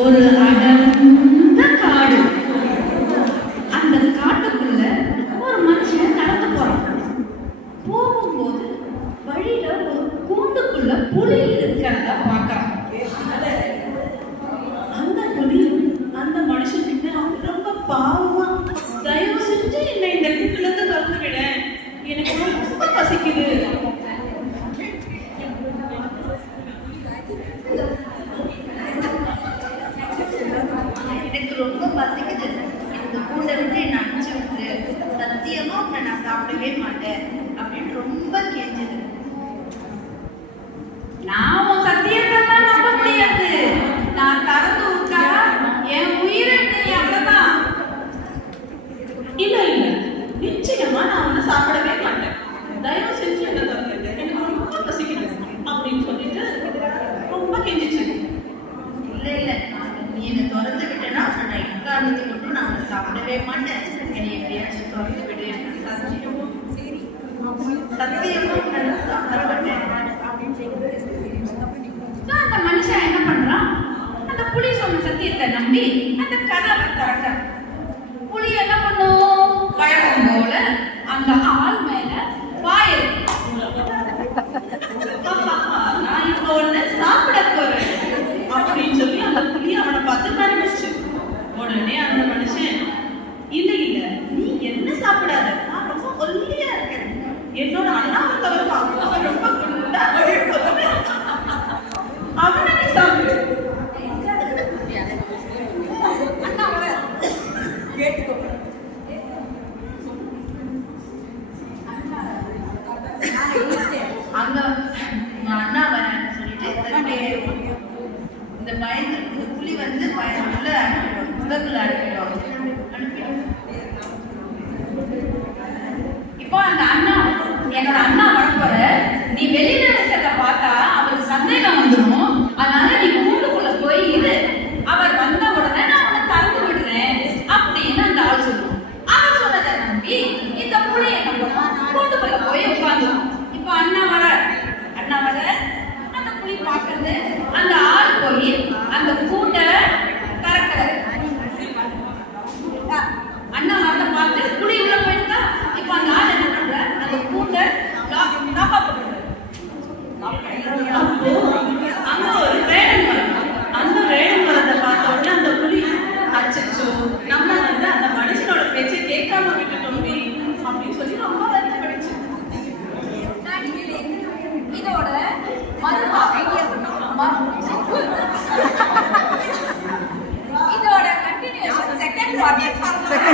ஒரு அடர்ந்த காடு. அந்த காட்டுக்குள்ள ஒரு மனுஷன் நடந்து போறான். போகும்போது வழியில ஒரு கூண்டுக்குள்ள புலி இருக்கிறத பார்க்கறான். அந்த புலி அந்த மனுஷன் கிட்ட ரொம்ப பாவமா, தயவு செஞ்சு என்னை இந்த கூட்டுல இருந்து திறந்து விட, எனக்கு ரொம்ப பசிக்குது. எனக்கு ரொம்ப பசிக்குது, இந்த கூண்டை விட்டு என்னை அனுப்பிச்சு விட்டுரு, சத்தியமா உன்னை நான் சாப்பிடவே மாட்டேன் அப்படின்னு ரொம்ப கெஞ்சுது. நான் உன் சத்தியத்தை தான் நம்ப முடியாது. நான் திறந்து விட்டா என் உயிரை நீ அவ்வளவுதான். இல்ல இல்ல, நிச்சயமா நான் உன்னை சாப்பிடவே மாட்டேன், தயவு செஞ்சு என்ன தரது, எனக்கு ரொம்ப பசிக்குது அப்படின்னு சொல்லிட்டு ரொம்ப கெஞ்சிச்சு. இல்ல இல்ல, நீ என்னை திறந்து விட்டேன்னா நான் எக்காரணத்தை கொண்டு நான் உன்னை சாப்பிடவே மாட்டேன், என்னை எப்படியாச்சும் திறந்து விடு, சத்தியமா உன்னை நான் சாப்பிட மாட்டேன். அந்த மனுஷன் என்ன பண்றான்? அந்த புலி சொன்ன சத்தியத்தை நம்பி அந்த கதவை திறக்கிறான். புலி என்ன பண்ணும்? வழக்கம் போல அந்த ஆள் மேல பாயுது. நான் இப்போ உன்னை சாப்பிட போறேன் அப்படின்னு சொல்லி அந்த புலி அவனை பார்த்து நரம்பிச்சு. உடனே அந்த மனுஷன், இல்ல இல்ல, நீ என்ன சாப்பிடாத, நான் ரொம்ப ஒல்லியா இருக்கேன், என்னோட அண்ணாவுக்கு வருவான், அவன் ரொம்ப குண்டா அவனை நீ சாப்பிடு. அங்க அண்ணா வரேன்னு சொல்லிட்டு இந்த பயந்து இந்த புலி வந்து உள்ள அனுப்பிடும், உலகுல அனுப்பிடும். இப்போ அந்த அண்ணா, என்னோட அண்ணா வரப்போற, நீ வெளியில இருக்கிறத பார்த்தா அவருக்கு சந்தேகம் வந்துடும். அதனால நீ கூண்டுக்குள்ள போய் இரு, அவர் வந்த உடனே நான் உன்னை திறந்து விடுறேன் அப்படின்னு அந்த ஆள் சொல்லுவோம். அவர் சொன்னதை நம்பி இந்த புலி என்ன பண்ணும்? கூண்டுக்குள்ள போய் உட்காந்துடும். இப்போ அண்ணா வர அந்த புலி பார்க்கறது, அந்த ஆள் போய் அந்த கூட்டை திறக்கிறாரு. அண்ணா வரத பார்த்து புலி உள்ள போயிட்டா. இப்போ அந்த ஆள் என்ன பண்ற? அந்த கூட்டை லாக்கா போட்டுறாரு. அங்க ஒரு வேடன் வரும். அந்த வேடன் வரதை பார்த்த உடனே அந்த புலி, அச்சச்சோ, நம்ம வந்து அந்த மனுஷனோட பேச்சை கேட்காம விட்டுட்டோமே அப்படின்னு சொல்லி ரொம்ப வருத்தப்படுச்சு. இதோட இதோட கண்டினியூஷன் செகண்ட் பார்ட்